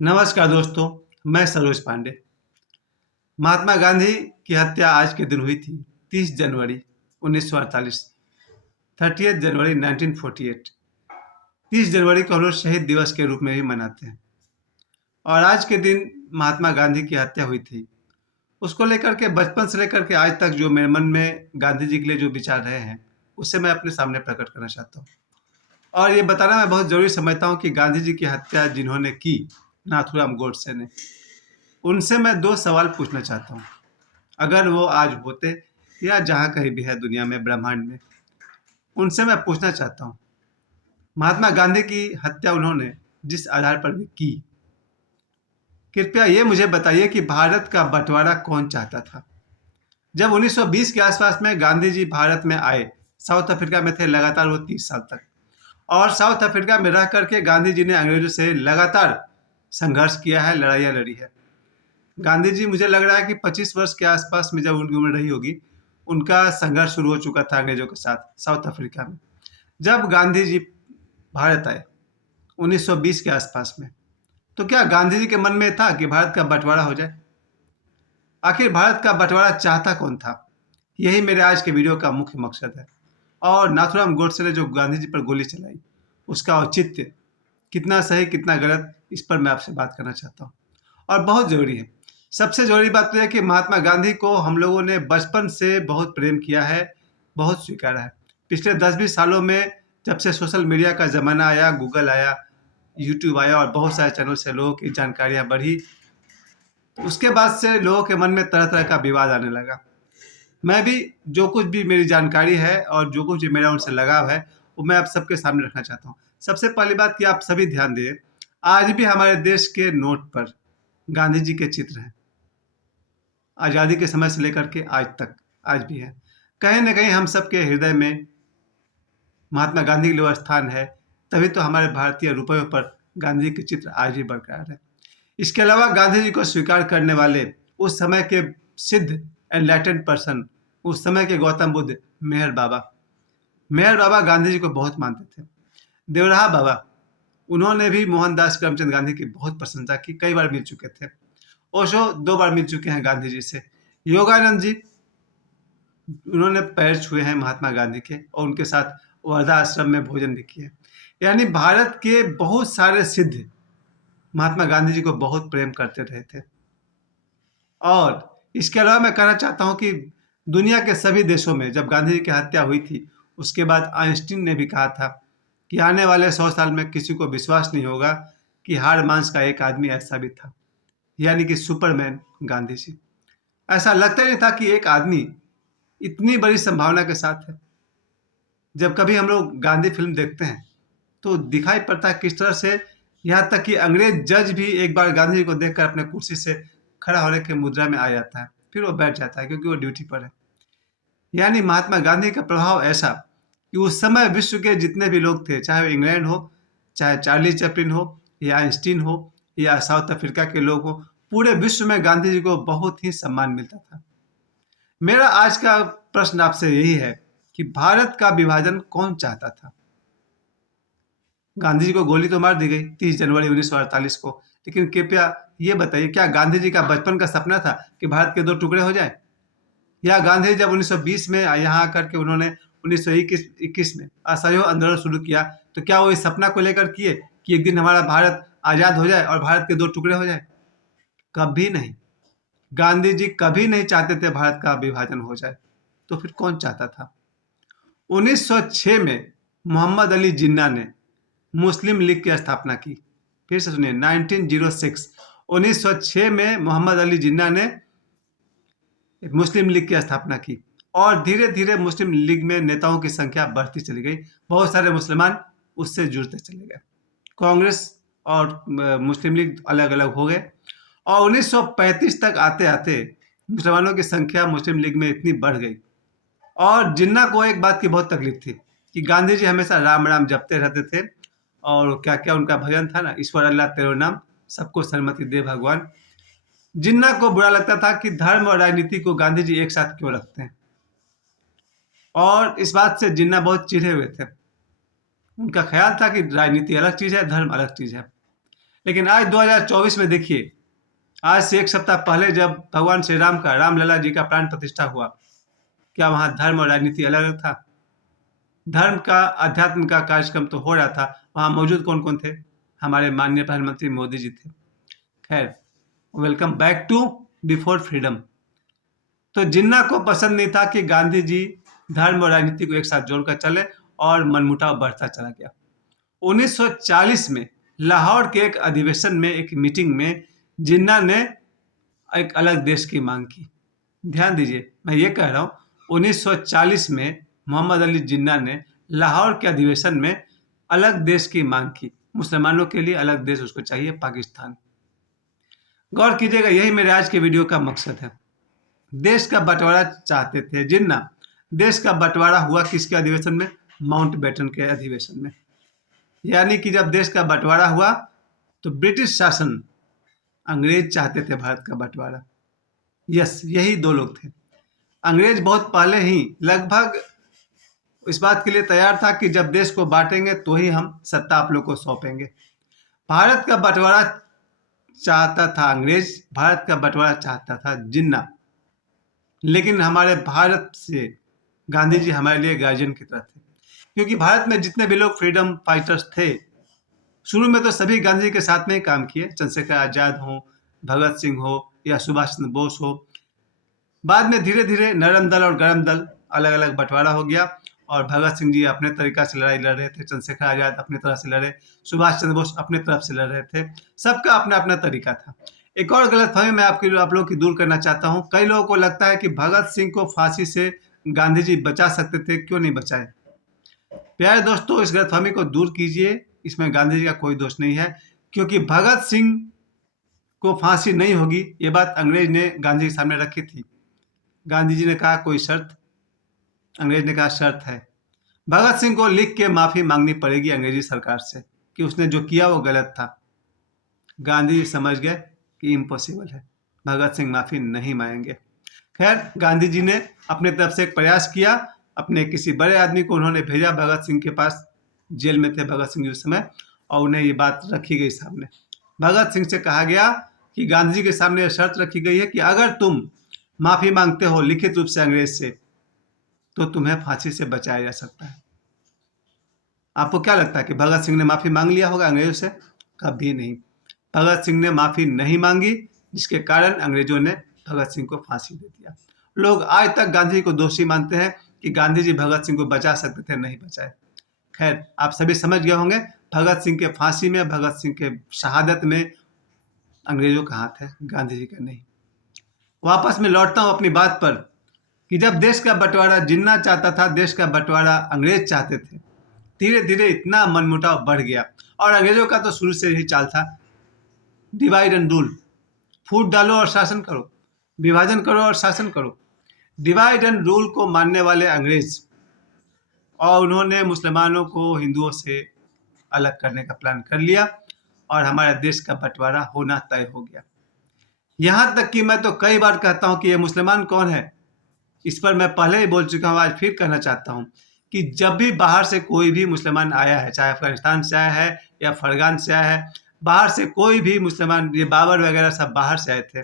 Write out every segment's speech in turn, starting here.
नमस्कार दोस्तों, मैं सरोज पांडे। महात्मा गांधी की हत्या आज के दिन हुई थी 30 जनवरी 1948, 30 जनवरी 1948। 30 जनवरी को हम लोग शहीद दिवस के रूप में भी मनाते हैं। और आज के दिन महात्मा गांधी की हत्या हुई थी। उसको लेकर के बचपन से लेकर के आज तक जो मेरे मन में गांधी जी के लिए जो विचार रहे हैं, उसे मैं अपने सामने प्रकट करना चाहता हूँ। और ये बताना मैं बहुत ज़रूरी समझता हूँ कि गांधी जी की हत्या जिन्होंने की, नाथूराम गोडसे ने, उनसे मैं 2 सवाल पूछना चाहता हूँ। अगर वो आज होते या जहाँ कहीं भी है दुनिया में, ब्रह्मांड में, उनसे मैं पूछना चाहता हूँ, महात्मा गांधी की हत्या उन्होंने जिस आधार पर भी की, कृपया ये मुझे बताइए कि भारत का बंटवारा कौन चाहता था? जब 1920 के आसपास में गांधी जी भारत में आए, साउथ अफ्रीका में थे लगातार वो 30 साल तक। और साउथ अफ्रीका में रह करके गांधी जी ने अंग्रेजों से लगातार संघर्ष किया है, लड़ाइयाँ लड़ी है। गांधी जी मुझे लग रहा है कि 25 वर्ष के आसपास में जब उनकी उम्र रही होगी, उनका संघर्ष शुरू हो चुका था अंग्रेजों के साथ साउथ अफ्रीका में। जब गांधी जी भारत आए 1920 के आसपास में, तो क्या गांधी जी के मन में था कि भारत का बंटवारा हो जाए? आखिर भारत का बंटवारा चाहता कौन था? यही मेरे आज के वीडियो का मुख्य मकसद है। और नाथूराम गोडसे ने जो गांधी जी पर गोली चलाई, उसका औचित्य कितना सही कितना गलत, इस पर मैं आपसे बात करना चाहता हूँ। और बहुत ज़रूरी है। सबसे ज़रूरी बात तो यह है कि महात्मा गांधी को हम लोगों ने बचपन से बहुत प्रेम किया है, बहुत स्वीकारा है। पिछले 10-20 सालों में जब से सोशल मीडिया का ज़माना आया, गूगल आया, यूट्यूब आया और बहुत सारे चैनल से लोगों की जानकारियाँ बढ़ी, उसके बाद से लोगों के मन में तरह-तरह का विवाद आने लगा। मैं भी जो कुछ भी मेरी जानकारी है और जो कुछ भी मेरा उनसे लगाव है, वो मैं आप सबके सामने रखना चाहता हूँ। सबसे पहली बात कि आप सभी ध्यान दें, आज भी हमारे देश के नोट पर गांधी जी के चित्र हैं। आज़ादी के समय से लेकर के आज तक, आज भी है। कहीं न कहीं हम सबके हृदय में महात्मा गांधी के लिए वो स्थान है, तभी तो हमारे भारतीय रुपयों पर गांधी के चित्र आज भी बरकरार है। इसके अलावा गांधी जी को स्वीकार करने वाले उस समय के सिद्ध एनलाइटेंड पर्सन, उस समय के गौतम बुद्ध, मेहर बाबा। मेहर बाबा गांधी जी को बहुत मानते थे। देवराहा बाबा, उन्होंने भी मोहनदास करमचंद गांधी की बहुत प्रशंसा की, कई बार मिल चुके थे। ओशो 2 बार मिल चुके हैं गांधी जी से। योगानंद जी, उन्होंने पैर छुए हैं महात्मा गांधी के और उनके साथ वर्धा आश्रम में भोजन भी किए। यानी भारत के बहुत सारे सिद्ध महात्मा गांधी जी को बहुत प्रेम करते रहे थे। और इसके अलावा मैं कहना चाहता हूँ कि दुनिया के सभी देशों में जब गांधी जी की हत्या हुई थी, उसके बाद आइंस्टीन ने भी कहा था कि आने वाले 100 साल में किसी को विश्वास नहीं होगा कि हाड़ मांस का एक आदमी ऐसा भी था, यानी कि सुपरमैन गांधी जी। ऐसा लगता ही नहीं था कि एक आदमी इतनी बड़ी संभावना के साथ है। जब कभी हम लोग गांधी फिल्म देखते हैं, तो दिखाई पड़ता है किस तरह से, यहाँ तक कि अंग्रेज जज भी एक बार गांधी जी को देखकर अपने कुर्सी से खड़ा होने की मुद्रा में आ जाता है, फिर वो बैठ जाता है क्योंकि वो ड्यूटी पर है। यानी महात्मा गांधी का प्रभाव ऐसा कि उस समय विश्व के जितने भी लोग थे, चाहे वो इंग्लैंड हो, चाहे चार्ली चैपलिन हो, या आइंस्टीन हो, या साउथ अफ्रीका के लोग हो, पूरे विश्व में गांधी जी को बहुत ही सम्मान मिलता था। मेरा आज का प्रश्न आपसे यही है कि भारत का विभाजन कौन चाहता था? गांधी जी को गोली तो मार दी गई 30 जनवरी 1948 को, लेकिन कृपया ये बताइए, क्या गांधी जी का बचपन का सपना था कि भारत के 2 टुकड़े हो जाएँ? या गांधी जब 1920 में यहाँ आकर के उन्होंने 1921 में असहयोग आंदोलन शुरू किया, तो क्या वो इस सपना को लेकर किए कि एक दिन हमारा भारत आज़ाद हो जाए और भारत के 2 टुकड़े हो जाएँ? कभी नहीं। गांधी जी कभी नहीं चाहते थे भारत का विभाजन हो जाए। तो फिर कौन चाहता था? 1906 में मोहम्मद अली जिन्ना ने मुस्लिम लीग की स्थापना की। फिर से सुनिए, 1906, 1906 में मोहम्मद अली जिन्ना ने एक मुस्लिम लीग की स्थापना की और धीरे-धीरे मुस्लिम लीग में नेताओं की संख्या बढ़ती चली गई। बहुत सारे मुसलमान उससे जुड़ते चले गए। कांग्रेस और मुस्लिम लीग अलग-अलग हो गए और 1935 तक आते-आते मुसलमानों की संख्या मुस्लिम लीग में इतनी बढ़ गई। और जिन्ना को एक बात की बहुत तकलीफ थी कि गांधी जी हमेशा राम राम जपते रहते थे और क्या-क्या उनका भजन था ना, ईश्वर अल्लाह तेरो नाम, सबको सन्मति दे भगवान। जिन्ना को बुरा लगता था कि धर्म और राजनीति को गांधी जी एक साथ क्यों रखते हैं, और इस बात से जिन्ना बहुत चिढ़े हुए थे। उनका ख्याल था कि राजनीति अलग चीज़ है, धर्म अलग चीज़ है। लेकिन आज 2024 में देखिए, आज से एक सप्ताह पहले जब भगवान श्री राम का, रामलला जी का प्राण प्रतिष्ठा हुआ, क्या वहां धर्म और राजनीति अलग अलग था? धर्म का, अध्यात्म का कार्यक्रम तो हो रहा था। वहां मौजूद कौन कौन थे? हमारे माननीय प्रधानमंत्री मोदी जी थे। खैर, welcome back to before freedom. तो जिन्ना को पसंद नहीं था कि गांधी जी धर्म और राजनीति को एक साथ जोड़कर चले, और मनमुटाव बढ़ता चला गया। 1940 में लाहौर के एक अधिवेशन में, एक मीटिंग में, जिन्ना ने एक अलग देश की मांग की। ध्यान दीजिए, मैं ये कह रहा हूं, 1940 में मोहम्मद अली जिन्ना ने लाहौर के अधिवेशन में अलग देश की मांग की। मुसलमानों के लिए अलग देश उसको चाहिए, पाकिस्तान। गौर कीजिएगा, यही मेरे आज के वीडियो का मकसद है। देश का बंटवारा चाहते थे जिन्ना। देश का बंटवारा हुआ किसके अधिवेशन में? माउंटबेटन के अधिवेशन में। यानी कि जब देश का बंटवारा हुआ तो ब्रिटिश शासन, अंग्रेज चाहते थे भारत का बंटवारा। यस, यही दो लोग थे। अंग्रेज बहुत पहले ही लगभग इस बात के लिए तैयार था कि जब देश को बांटेंगे तो ही हम सत्ता आप लोग को सौंपेंगे। भारत का बंटवारा चाहता था अंग्रेज, भारत का बंटवारा चाहता था जिन्ना। लेकिन हमारे भारत से गांधी जी हमारे लिए गार्जियन की तरह थे, क्योंकि भारत में जितने भी लोग फ्रीडम फाइटर्स थे, शुरू में तो सभी गांधी जी के साथ में ही काम किए। चंद्रशेखर आजाद हो, भगत सिंह हो, या सुभाष चंद्र बोस हो। बाद में धीरे धीरे नरम दल और गरम दल अलग अलग बंटवारा हो गया, और भगत सिंह जी अपने तरीका से लड़ाई लड़ रहे थे, चंद्रशेखर आजाद अपनी तरह से लड़े, सुभाष चंद्र बोस अपने तरफ से लड़ रहे थे। सबका अपना अपना तरीका था। एक और गलतफहमी मैं आप लोगों की दूर करना चाहता हूं। कई लोगों को लगता है कि भगत सिंह को फांसी से गांधी जी बचा सकते थे, क्यों नहीं बचाए? प्यारे दोस्तों, इस गलतफहमी को दूर कीजिए। इसमें गांधी जी का कोई दोष नहीं है, क्योंकि भगत सिंह को फांसी नहीं होगी, ये बात अंग्रेज ने गांधी के सामने रखी थी। गांधी जी ने कहा कोई शर्त? अंग्रेज ने कहा शर्त है, भगत सिंह को लिख के माफी मांगनी पड़ेगी अंग्रेजी सरकार से कि उसने जो किया वो गलत था। गांधी जी समझ गए कि इम्पॉसिबल है, भगत सिंह माफी नहीं मांगेंगे। खैर, गांधी जी ने अपने तरफ से एक प्रयास किया। अपने किसी बड़े आदमी को उन्होंने भेजा भगत सिंह के पास, जेल में थे भगत सिंह उस समय, और उन्हें ये बात रखी गई सामने। भगत सिंह से कहा गया कि गांधी जी के सामने यह शर्त रखी गई है कि अगर तुम माफी मांगते हो लिखित रूप से अंग्रेज से, तो तुम्हें फांसी से बचाया जा सकता है। आपको क्या लगता है कि भगत सिंह ने माफी मांग लिया होगा अंग्रेजों से? कभी नहीं। भगत सिंह ने माफी नहीं मांगी, जिसके कारण अंग्रेजों ने भगत सिंह को फांसी दे दिया। लोग आज तक गांधी जी को दोषी मानते हैं कि गांधी जी भगत सिंह को बचा सकते थे, नहीं बचाए। खैर, आप सभी समझ गए होंगे, भगत सिंह के फांसी में, भगत सिंह के शहादत में अंग्रेजों का हाथ है, गांधी जी का नहीं। वापस मैं लौटता हूं अपनी बात पर कि जब देश का बंटवारा जिन्ना चाहता था, देश का बंटवारा अंग्रेज चाहते थे, धीरे धीरे इतना मनमुटाव बढ़ गया। और अंग्रेजों का तो शुरू से यही चाल था, डिवाइड एंड रूल। फूट डालो और शासन करो, विभाजन करो और शासन करो। डिवाइड एंड रूल को मानने वाले अंग्रेज, और उन्होंने मुसलमानों को हिंदुओं से अलग करने का प्लान कर लिया, और हमारे देश का बंटवारा होना तय हो गया। यहां तक कि मैं तो कई बार कहता हूं कि ये मुसलमान कौन है। इस पर मैं पहले ही बोल चुका हूं, आज फिर कहना चाहता हूं कि जब भी बाहर से कोई भी मुसलमान आया है, चाहे अफगानिस्तान से आया है या फरगान से आया है, बाहर से कोई भी मुसलमान, ये बाबर वगैरह सब बाहर से आए थे।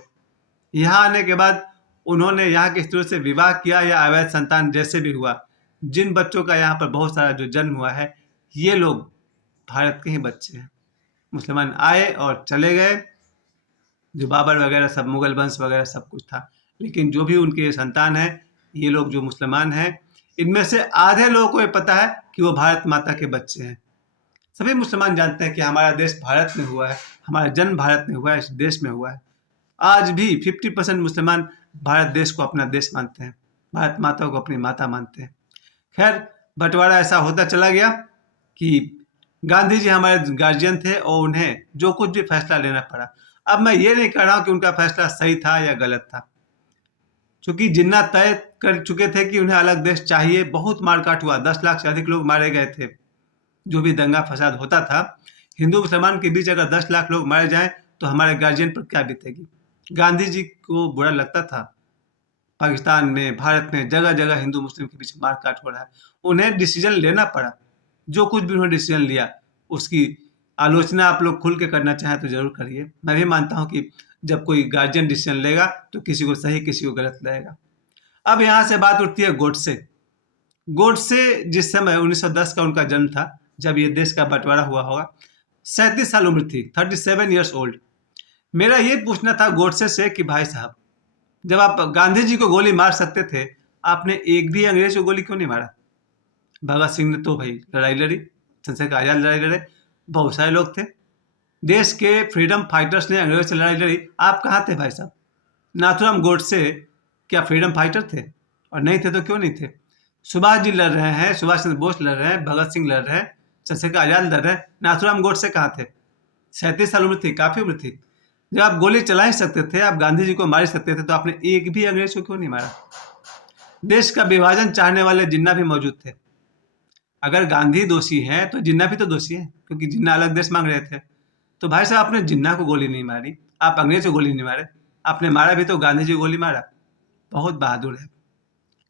यहाँ आने के बाद उन्होंने यहाँ की स्त्रियों से विवाह किया या अवैध संतान जैसे भी हुआ। जिन बच्चों का यहाँ पर बहुत सारा जो जन्म हुआ है, ये लोग भारत के ही बच्चे हैं। मुसलमान आए और चले गए, जो बाबर वगैरह सब, मुगल वंश वगैरह सब कुछ था, लेकिन जो भी उनके संतान है, ये लोग जो मुसलमान हैं, इनमें से आधे लोगों को ये पता है कि वो भारत माता के बच्चे हैं। सभी मुसलमान जानते हैं कि हमारा देश भारत में हुआ है, हमारा जन्म भारत में हुआ है, इस देश में हुआ है। आज भी 50% मुसलमान भारत देश को अपना देश मानते हैं, भारत माता को अपनी माता मानते हैं। खैर, बंटवारा ऐसा होता चला गया कि गांधी जी हमारे गार्जियन थे, और उन्हें जो कुछ भी फैसला लेना पड़ा। अब मैं ये नहीं कह रहा हूं कि उनका फैसला सही था या गलत था, क्योंकि जिन्ना तय कर चुके थे कि उन्हें अलग देश चाहिए। बहुत मारकाट हुआ, 10 लाख से अधिक लोग मारे गए थे। जो भी दंगा फसाद होता था, हिंदू मुसलमान के बीच अगर 10 लाख लोग मारे जाएं तो हमारे गार्जियन पर क्या बीतेगी। गांधी जी को बुरा लगता था, पाकिस्तान में, भारत में जगह जगह हिंदू मुस्लिम के बीच मारकाट हो रहा है। उन्हें डिसीजन लेना पड़ा, जो कुछ भी उन्होंने डिसीजन लिया उसकी आलोचना आप लोग खुल के करना चाहें तो ज़रूर करिए। मैं भी मानता हूँ कि जब कोई गार्जियन डिसीजन लेगा तो किसी को सही किसी को गलत लगेगा। अब यहाँ से बात उठती है गोडसे। गोडसे जिस समय 1910 का उनका जन्म था, जब ये देश का बंटवारा हुआ होगा, 37 साल उम्र थी, 37 ईयर्स ओल्ड। मेरा ये पूछना था गोडसे से कि भाई साहब, जब आप गांधी जी को गोली मार सकते थे, आपने एक भी अंग्रेज को गोली क्यों नहीं मारा? भगत सिंह ने तो भाई लड़ाई लड़ी, चंद्रशेखर आजाद लड़ाई लड़े, बहुत सारे लोग थे। देश के फ्रीडम फाइटर्स ने अंग्रेजों से लड़ाई लड़ी, आप कहाँ थे भाई साहब? नाथूराम गोडसे क्या फ्रीडम फाइटर थे? और नहीं थे तो क्यों नहीं थे? सुभाष जी लड़ रहे हैं, सुभाष चंद्र बोस लड़ रहे हैं, भगत सिंह लड़ रहे हैं, चंद्रशेखर आजाद लड़ रहे हैं, नाथूराम गोडसे कहाँ थे? 37 साल उम्र थी, काफ़ी उम्र थी। जब आप गोली चला ही सकते थे, आप गांधी जी को मार ही सकते थे, तो आपने एक भी अंग्रेज को क्यों नहीं मारा? देश का विभाजन चाहने वाले जिन्ना भी मौजूद थे। अगर गांधी दोषी हैं तो जिन्ना भी तो दोषी है, क्योंकि जिन्ना अलग देश मांग रहे थे। तो भाई साहब, आपने जिन्ना को गोली नहीं मारी, आप अंग्रेज को गोली नहीं मारे, आपने मारा भी तो गांधी जी को गोली मारा। बहुत बहादुर है।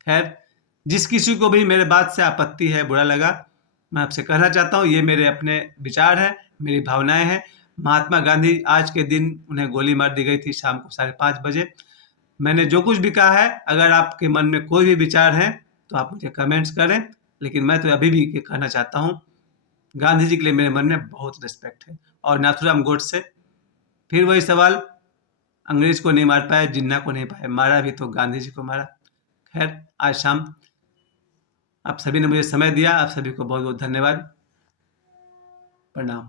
खैर, जिस किसी को भी मेरे बात से आपत्ति है, बुरा लगा, मैं आपसे कहना चाहता हूँ, ये मेरे अपने विचार हैं, मेरी भावनाएं हैं। महात्मा गांधी आज के दिन उन्हें गोली मार दी गई थी शाम को 5:30 बजे। मैंने जो कुछ भी कहा है, अगर आपके मन में कोई भी विचार है तो आप मुझे कमेंट्स करें, लेकिन मैं तो अभी भी ये कहना चाहता हूँ, गांधी जी के लिए मेरे मन में बहुत रिस्पेक्ट है। और नाथूराम गोडसे, फिर वही सवाल, अंग्रेज को नहीं मार पाए, जिन्ना को नहीं पाए, मारा भी तो गांधी जी को मारा। खैर, आज शाम आप सभी ने मुझे समय दिया, आप सभी को बहुत बहुत धन्यवाद। प्रणाम।